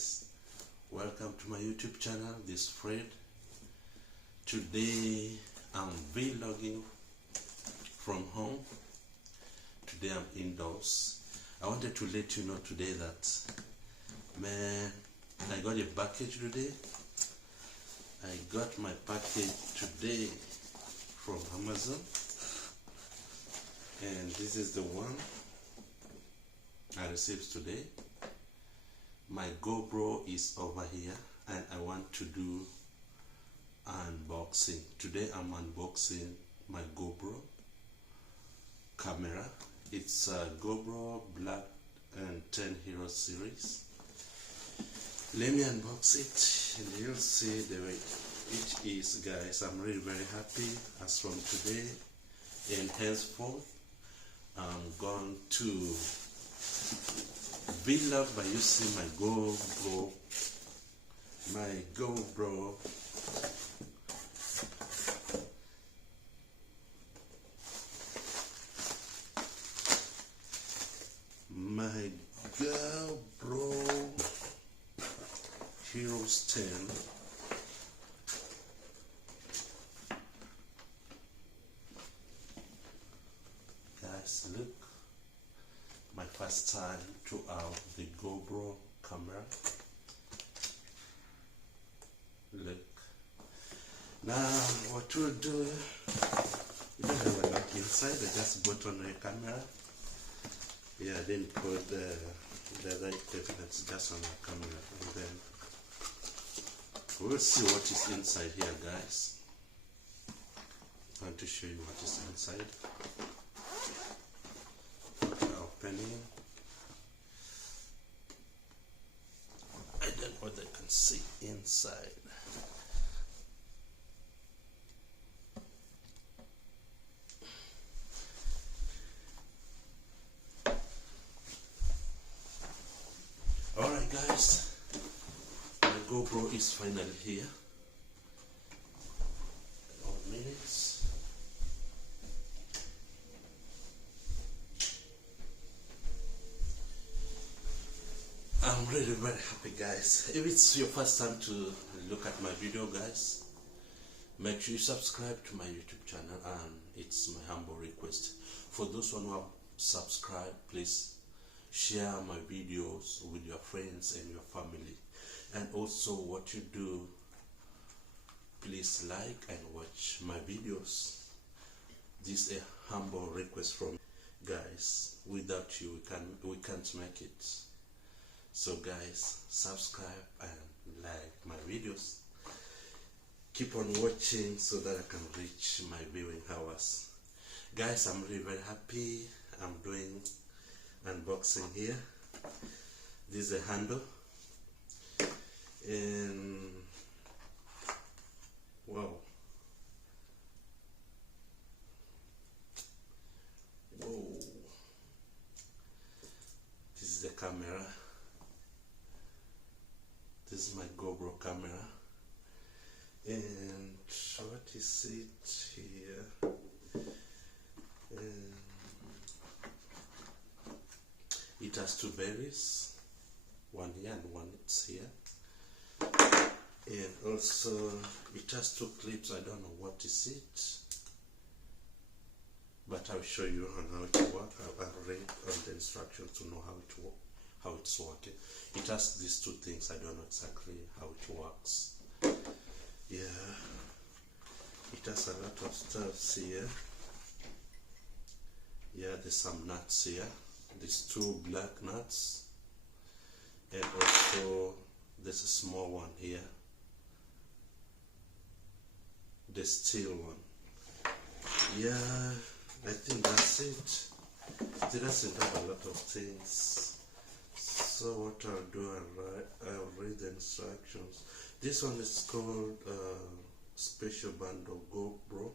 guys, welcome to my YouTube channel. This is Fred. Today I'm vlogging from home. Today I'm indoors. I wanted to let you know today that, man, I got a package today. I got my package today from Amazon, and this is the one I received today. My GoPro is over here and I want to do unboxing. Today I'm unboxing my GoPro camera. It's a GoPro Black and 10 Hero series. Let me unbox it and you'll see the way it is, guys. I'm really very happy as from today and henceforth I'm going to vlog by using my GoPro. My GoPro Heroes 10. Guys, look, my first time to have the GoPro camera. Look. Now what we'll do, you don't have a lot inside. I just bought on the camera. Yeah, I didn't put the right tape. That's just on the camera, and then we'll see what is inside here, guys. I want to show you what is inside. Opening. I don't know what I can see inside. Alright, guys, my GoPro is finally here. 1 minute. I'm really very happy, guys. If it's your first time to look at my video, guys, make sure you subscribe to my YouTube channel, and it's my humble request. For those who have subscribed, please share my videos with your friends and your family. And also, what you do, please like and watch my videos. This is a humble request from guys. Without you, we can't make it. So guys, subscribe and like my videos. Keep on watching so that I can reach my viewing hours. Guys, I'm really very happy. I'm doing unboxing here. This is a handle, and wow, whoa, this is the camera. This is my GoPro camera, and what is it here? It has two berries, one here and one it's here, and also it has two clips. I don't know what is it, but I'll show you on how it works. I'll read on the instructions to know how it's working. It has these two things. I don't know exactly how it works. Yeah, it has a lot of stuff here. Yeah, there's some nuts here. There's two black nuts, and also there's a small one here, the steel one. Yeah, I think that's it. It doesn't have a lot of things. So what I'll do, I'll read the instructions. This one is called Special Bundle GoPro.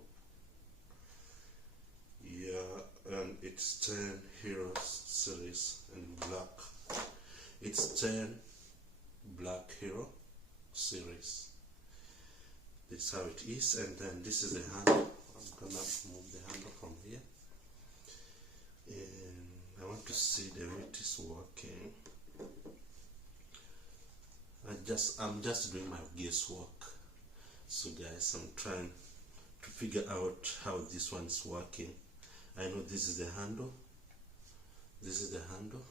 Yeah, and it's 10 Heroes series in black. It's 10 Black Hero series. This is how it is, and then this is the handle. I'm gonna move the handle from here, and I want to see the way it is working. I'm just doing my guesswork. So guys, I'm trying to figure out how this one is working. I know this is the handle. This is the handle,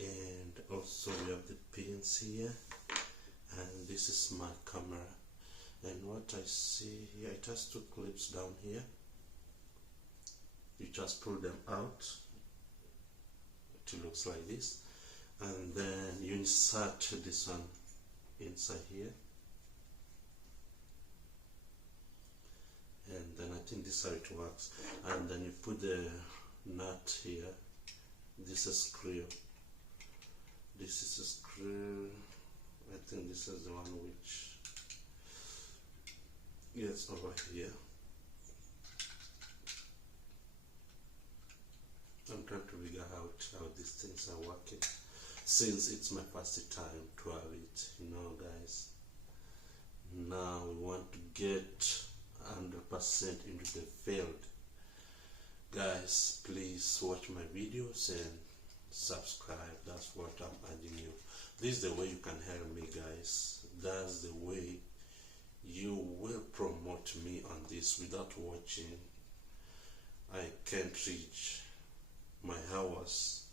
and also we have the pins here, and this is my camera. And what I see here, I just took clips down here. You just pull them out. It looks like this, and then you insert this one inside here, and then I think this is how it works. And then you put the nut here. This is screw. This is a screw. I think this is the one which, yes, over here. I'm trying to figure out how these things are working, since it's my first time to have it, guys. Now we want to get 100% into the field. Guys, please watch my videos and subscribe. That's what I'm urging you. This is the way you can help me, guys. That's the way you will promote me on this. Without watching, I can't reach my hours.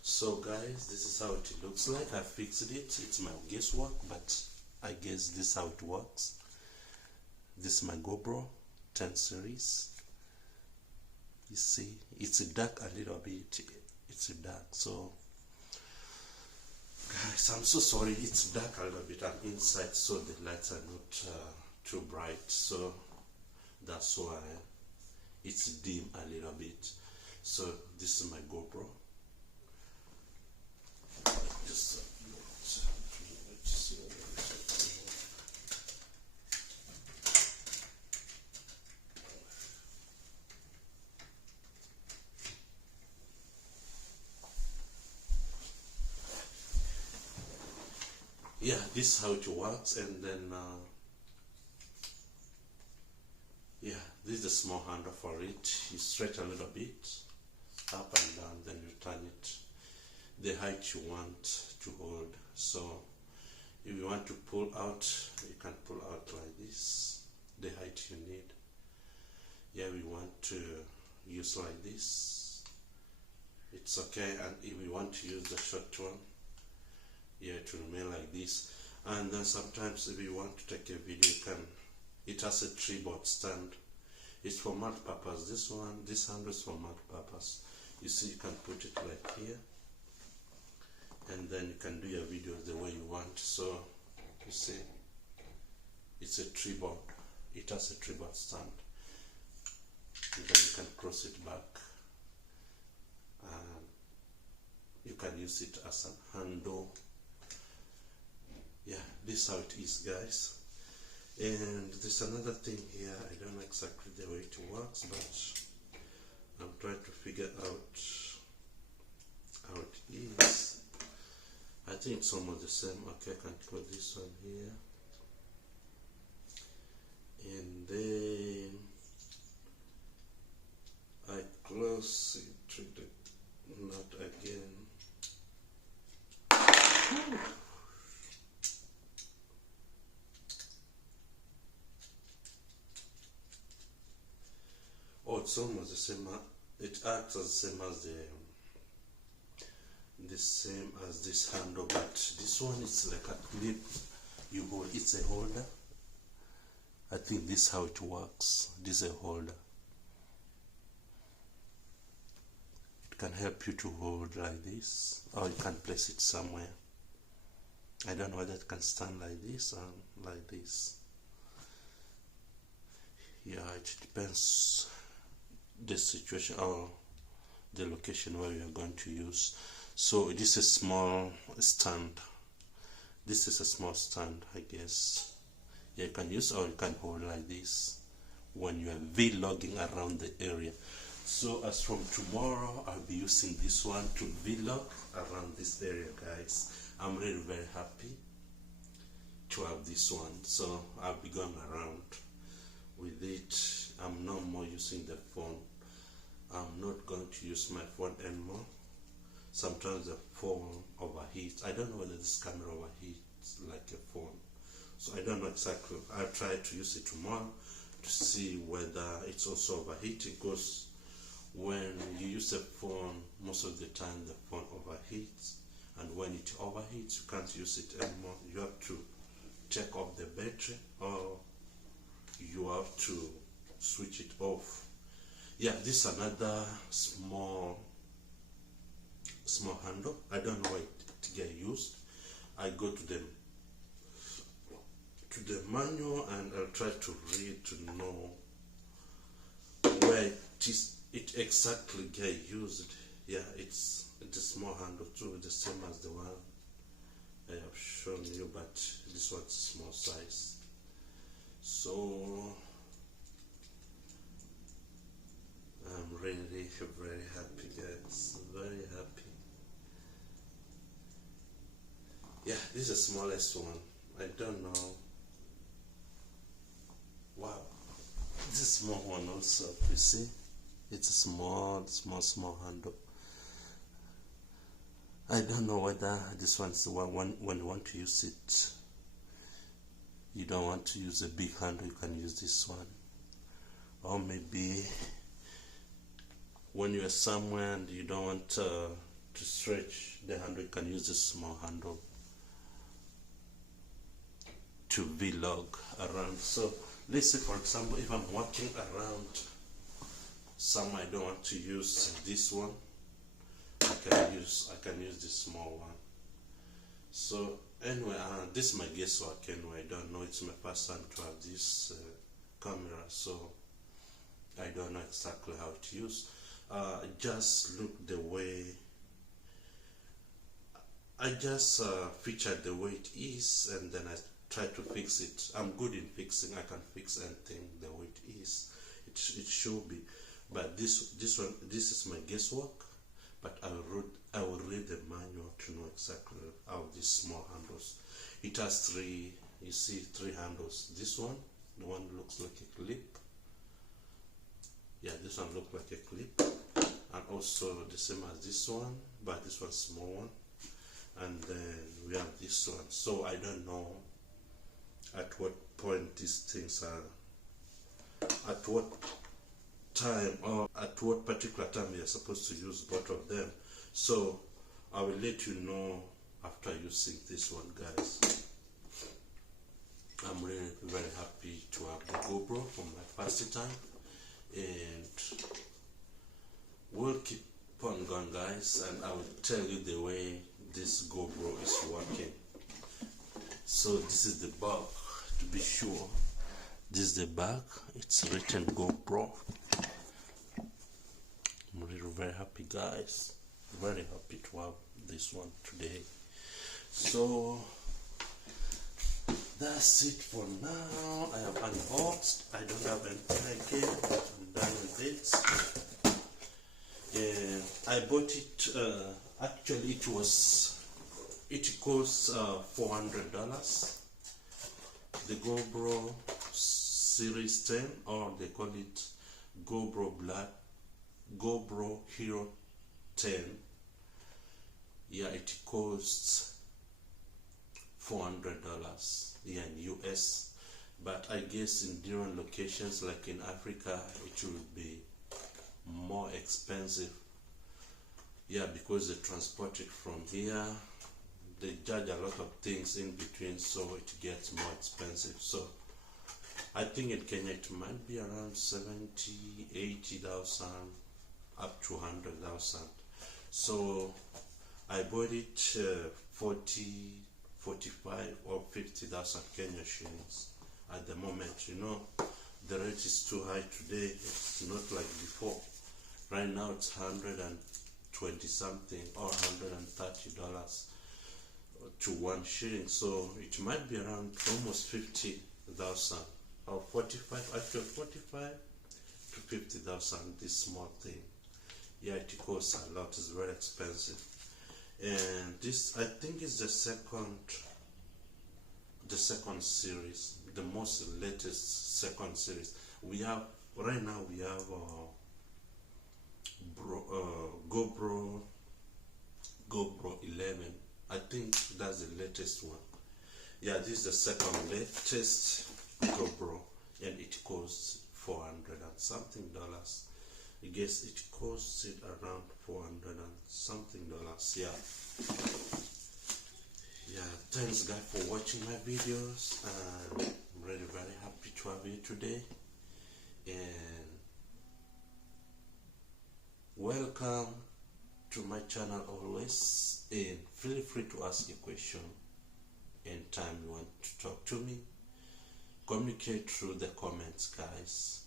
So guys, this is how it looks like. I fixed it. It's my guesswork, but I guess this is how it works. This is my GoPro 10 series. You see, it's dark a little bit. It's dark, so guys, I'm so sorry. It's dark a little bit. I'm inside, so the lights are not too bright, so that's why it's dim a little bit. So this is my GoPro. Just yeah, this is how it works. And then yeah, this is the small handle for it. You stretch a little bit up and down, then you turn it the height you want to hold. So if you want to pull out, you can pull out like this, the height you need. Yeah, we want to use like this, it's okay. And if we want to use the short one, yeah, it will remain like this. And then sometimes if you want to take a video, you can, it has a tripod stand. It's for multi-purpose. This handle is for multi-purpose. You see, you can put it like here, and then you can do your videos the way you want. So you see, it's a tripod. It has a tripod stand, and then you can cross it back, and you can use it as a handle. Yeah, this is how it is, guys. And there's another thing here. I don't know exactly the way it works, but I'm trying to figure out how it is. I think it's almost the same. Okay, I can put this one here, and then I close it to the nut again. Whew. Oh, it's almost the same. It acts as the same as this handle, but this one is like a clip you hold. It's a holder. I think this is how it works. This is a holder. It can help you to hold like this, or you can place it somewhere. I don't know whether it can stand like this and like this. Yeah, it depends the situation or the location where you are going to use. So this is a small stand. This is a small stand, I guess. Yeah, you can use, or you can hold like this when you are vlogging around the area. So as from tomorrow, I'll be using this one to vlog around this area, guys. I'm really very happy to have this one. So I'll be going around with it. I'm no more using the phone. I'm not going to use my phone anymore. Sometimes the phone overheats. I don't know whether this camera overheats like a phone. So I don't know exactly. I'll try to use it tomorrow to see whether it's also overheating, because when you use a phone, most of the time the phone overheats, and when it overheats you can't use it anymore. You have to take off the battery, or you have to switch it off. Yeah, this is another small handle. I don't know why it get used. I go to the manual and I'll try to read to know where it exactly get used. Yeah, it's a small handle too, the same as the one I have shown you, but this one's small size. So I'm really very happy, guys, very happy. Yeah, this is the smallest one. I don't know. Wow, this is small one also. You see, it's a small handle. I don't know whether this one's the one when you want to use it. You don't want to use a big handle, you can use this one. Or maybe when you're somewhere and you don't want to stretch the handle, you can use this small handle to vlog around. So let's say, for example, if I'm walking around somewhere, I don't want to use this one, I can use this small one. So anyway, this is my guesswork anyway. I don't know, it's my first time to have this camera, so I don't know exactly how to use. Just look the way I just featured the way it is, and then I try to fix it. I'm good in fixing. I can fix anything the way it is. It should be. But this is my guesswork. But I will read the manual to know exactly how these small handles. It has three. You see, three handles. This one, the one looks like a clip. Yeah, this one looks like a clip, and also the same as this one, but this one's small one. And then we have this one. So I don't know at what point these things are, at what time or at what particular time we are supposed to use both of them. So I will let you know after using this one, guys. I'm really very happy to have the GoPro for my first time, and we'll keep on going, guys, and I will tell you the way this GoPro is working. So this is the back, to be sure. This is the back. It's written GoPro. I'm really very happy, guys. Very happy to have this one today. So that's it for now. I have unboxed. I don't have anything again. I'm done with it. And I bought it, actually it costs $400. The GoPro Series 10, or they call it GoPro Hero 10. Yeah, it costs $400 here in US, but I guess in different locations like in Africa it will be more expensive. Yeah, because they transport it from here, they charge a lot of things in between, so it gets more expensive. So I think in Kenya it might be around 70, 80,000 up to 100,000. So I bought it 40, 45 or 50,000 Kenya shillings at the moment. You know, the rate is too high today. It's not like before. Right now it's 120 something or $130 to 1 shilling. So it might be around almost 50,000 or 45, actually 45 to 50,000. This small thing. Yeah, it costs a lot. It's very expensive. And this, I think, is the second series, the most latest second series. We have right now. We have GoPro 11. I think that's the latest one. Yeah, this is the second latest GoPro, and it costs 400 and something dollars. I guess it costs it around 400 and something dollars. Yeah, thanks guys for watching my videos, and I'm really very happy to have you today, and welcome to my channel always, and feel free to ask a question anytime you want to talk to me. Communicate through the comments, guys.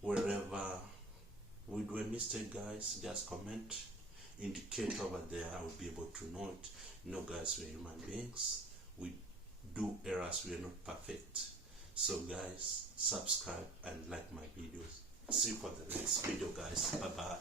Wherever we do a mistake, guys, just comment, indicate over there. I will be able to know it. You know, guys, we're human beings. We do errors. We are not perfect. So guys, subscribe and like my videos. See you for the next video, guys. Bye bye.